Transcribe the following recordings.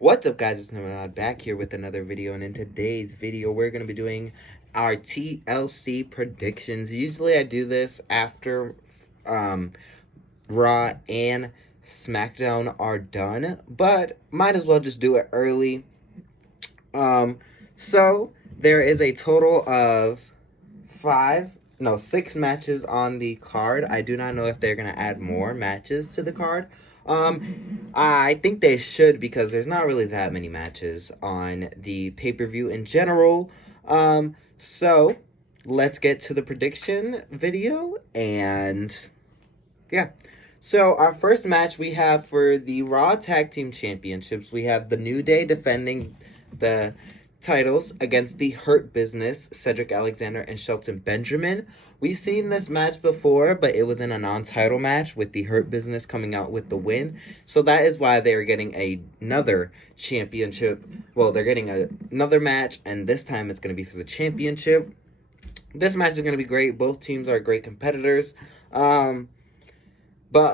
What's up, guys? It's Nomad back here with another video, and in today's video we're going to be doing our TLC predictions. Usually I do this after Raw and SmackDown are done, but might as well just do it early. So there is a total of 6 matches on the card. I do not know if they're going to add more matches to the card. I think they should, because there's not really that many matches on the pay-per-view in general. So let's get to the prediction video, and yeah. So our first match we have for the Raw Tag Team Championships, we have the New Day defending the titles against the Hurt Business, Cedric Alexander and Shelton Benjamin. We've seen this match before, but it was in a non-title match with the Hurt Business coming out with the win. So that is why they're getting another championship. Well, they're getting another match, and this time it's going to be for the championship. This match is going to be great. Both teams are great competitors. But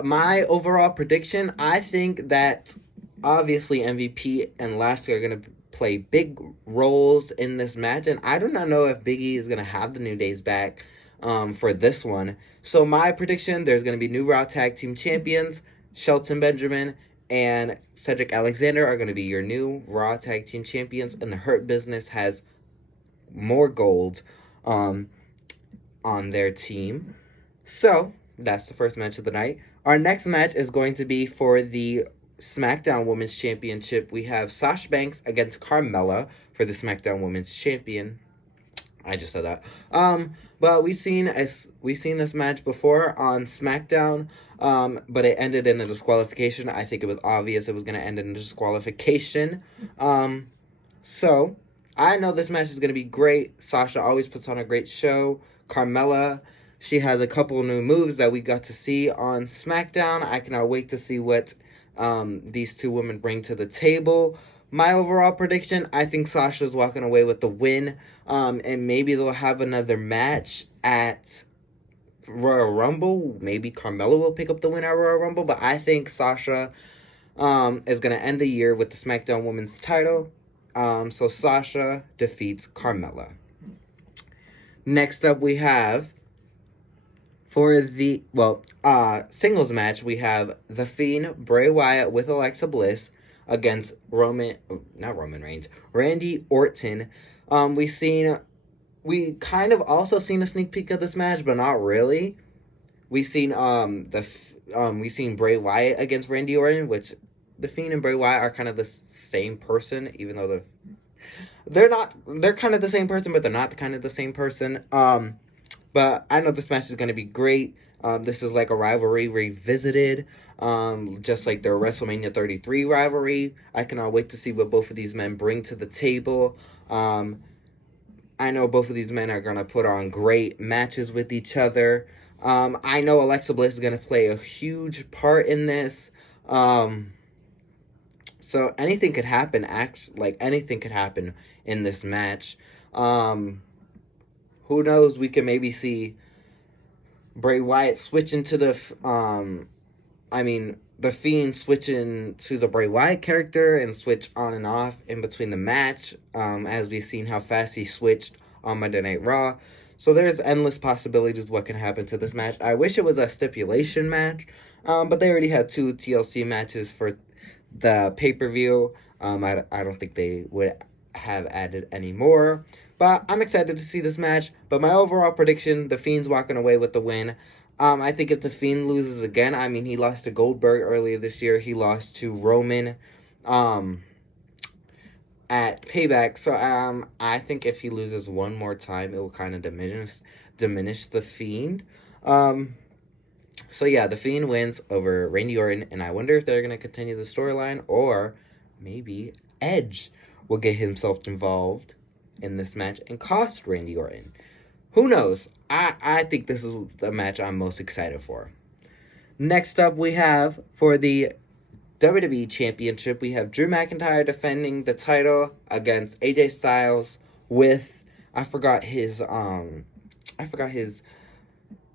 my overall prediction, I think that obviously MVP and Lashley are going to play big roles in this match, and I do not know if Big E is going to have the New Days back for this one. So my prediction, there's going to be new Raw Tag Team Champions. Shelton Benjamin and Cedric Alexander are going to be your new Raw Tag Team Champions, and the Hurt Business has more gold on their team. So that's the first match of the night. Our next match is going to be for the SmackDown Women's Championship. We have Sasha Banks against Carmella for the SmackDown Women's Champion. I just said that. But we've seen this match before on SmackDown, but it ended in a disqualification. I think it was obvious it was going to end in a disqualification. So I know this match is going to be great. Sasha always puts on a great show. Carmella, she has a couple new moves that we got to see on SmackDown. I cannot wait to see what these two women bring to the table. My overall prediction, I think Sasha's walking away with the win. And maybe they'll have another match at Royal Rumble. Maybe Carmella will pick up the win at Royal Rumble. But I think Sasha is going to end the year with the SmackDown Women's title. So Sasha defeats Carmella. Next up we have, for the, singles match, we have The Fiend, Bray Wyatt with Alexa Bliss against Randy Orton. We kind of also seen a sneak peek of this match, but not really. We seen Bray Wyatt against Randy Orton, which The Fiend and Bray Wyatt are kind of the same person, even though they're kind of the same person, but they're not kind of the same person. But I know this match is going to be great. This is like a rivalry revisited, just like their WrestleMania 33 rivalry. I cannot wait to see what both of these men bring to the table. I know both of these men are going to put on great matches with each other. I know Alexa Bliss is going to play a huge part in this. So anything could happen, anything could happen in this match. Who knows, we can maybe see Bray Wyatt switch into the Fiend switching to the Bray Wyatt character and switch on and off in between the match, as we've seen how fast he switched on Monday Night Raw. So there's endless possibilities what can happen to this match. I wish it was a stipulation match, but they already had 2 TLC matches for the pay-per-view. I don't think they would have added any more. But I'm excited to see this match. But my overall prediction, The Fiend's walking away with the win. I think if The Fiend loses again, he lost to Goldberg earlier this year. He lost to Roman at Payback. So I think if he loses one more time, it will kind of diminish The Fiend. So yeah, The Fiend wins over Randy Orton. And I wonder if they're going to continue the storyline, or maybe Edge will get himself involved in this match and cost Randy Orton. Who knows? I think this is the match I'm most excited for. Next up, we have for the WWE Championship, we have Drew McIntyre defending the title against AJ Styles with, I forgot his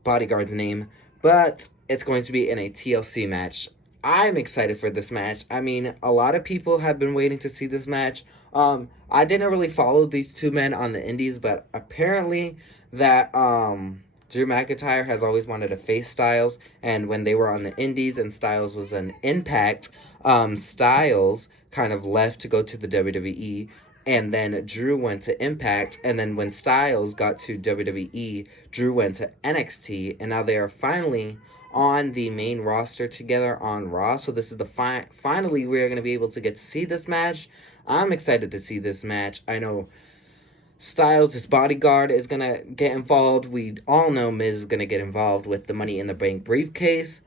bodyguard's name, but it's going to be in a TLC match. I'm excited for this match. I mean, a lot of people have been waiting to see this match. I didn't really follow these two men on the indies, but apparently that Drew McIntyre has always wanted to face Styles, and when they were on the indies and Styles was an Impact, Styles kind of left to go to the WWE, and then Drew went to Impact, and then when Styles got to WWE, Drew went to NXT, and now they are finally on the main roster together on Raw. So this is the finally we're going to be able to get to see this match. I'm excited to see this match. I know Styles, his bodyguard, is going to get involved. We all know Miz is going to get involved with the Money in the Bank briefcase.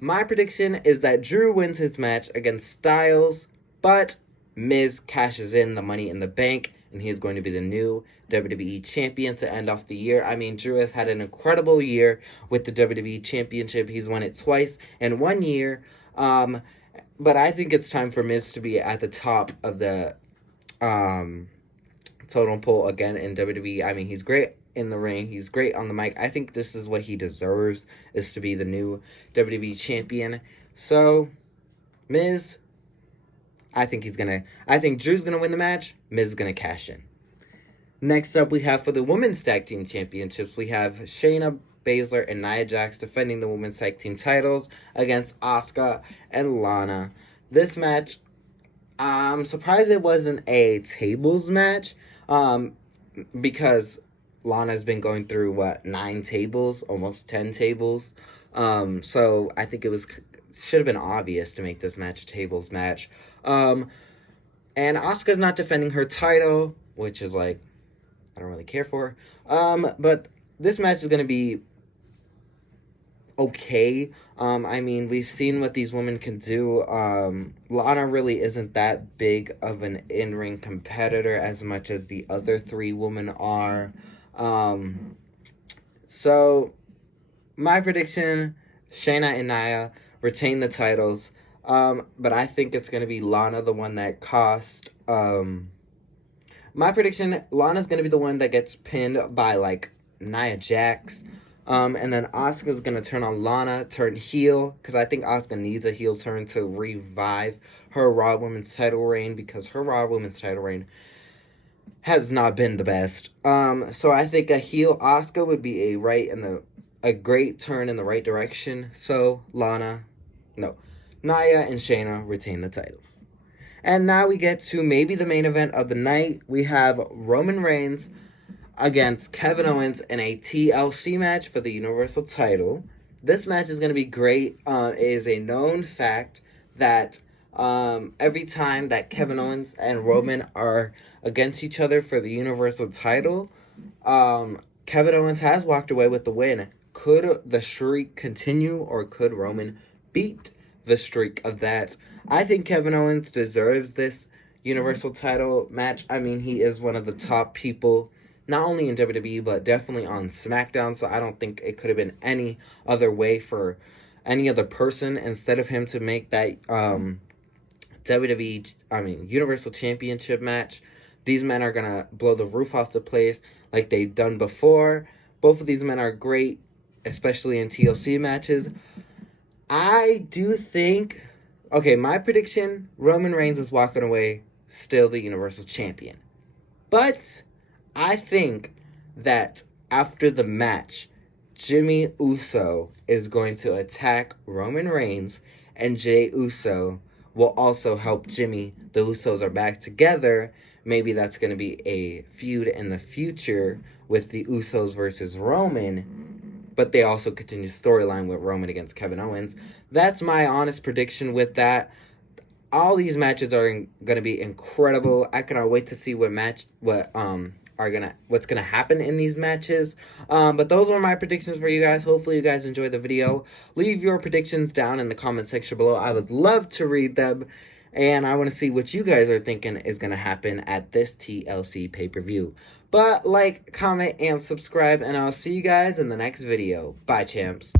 My prediction is that Drew wins his match against Styles, but Miz cashes in the Money in the Bank, and he is going to be the new WWE Champion to end off the year. I mean, Drew has had an incredible year with the WWE Championship. He's won it twice in 1 year. But I think it's time for Miz to be at the top of the totem pole again in WWE. I mean, he's great in the ring. He's great on the mic. I think this is what he deserves, is to be the new WWE Champion. So, Miz, I think Drew's gonna win the match. Miz is gonna cash in. Next up, we have for the Women's Tag Team Championships, we have Shayna Baszler and Nia Jax defending the Women's Tag Team titles against Asuka and Lana. This match, I'm surprised it wasn't a tables match, because Lana's been going through, 9 tables, almost 10 tables. So I think should have been obvious to make this match a tables match. And Asuka's not defending her title, which is like, I don't really care for. But this match is going to be okay. I mean, we've seen what these women can do. Lana really isn't that big of an in-ring competitor as much as the other 3 women are. So, my prediction, Shayna and Nia retain the titles. But I think it's going to be Lana, the one that cost. My prediction, Lana's going to be the one that gets pinned by, like, Nia Jax. And then Asuka's going to turn on Lana, turn heel, because I think Asuka needs a heel turn to revive her Raw Women's title reign, because her Raw Women's title reign has not been the best. So I think a heel Asuka would be a great turn in the right direction. So Nia and Shayna retain the titles. And now we get to maybe the main event of the night. We have Roman Reigns against Kevin Owens in a TLC match for the Universal title. This match is going to be great. It is a known fact that every time that Kevin Owens and Roman are against each other for the Universal title, Kevin Owens has walked away with the win. Could the streak continue, or could Roman beat the streak of that? I think Kevin Owens deserves this Universal title match. I mean, he is one of the top people, not only in WWE, but definitely on SmackDown, so I don't think it could have been any other way for any other person instead of him to make that Universal Championship match. These men are going to blow the roof off the place like they've done before. Both of these men are great, especially in TLC matches. I do think, my prediction, Roman Reigns is walking away still the Universal Champion. But I think that after the match, Jimmy Uso is going to attack Roman Reigns, and Jey Uso will also help Jimmy. The Usos are back together. Maybe that's going to be a feud in the future with the Usos versus Roman, but they also continue storyline with Roman against Kevin Owens. That's my honest prediction with that. All these matches are going to be incredible. I cannot wait to see what's gonna happen in these matches. But those were my predictions for you guys. Hopefully you guys enjoyed the video. Leave your predictions down in the comment section below. I would love to read them, and I want to see what you guys are thinking is gonna happen at this TLC pay-per-view. But like, comment, and subscribe, and I'll see you guys in the next video. Bye, champs.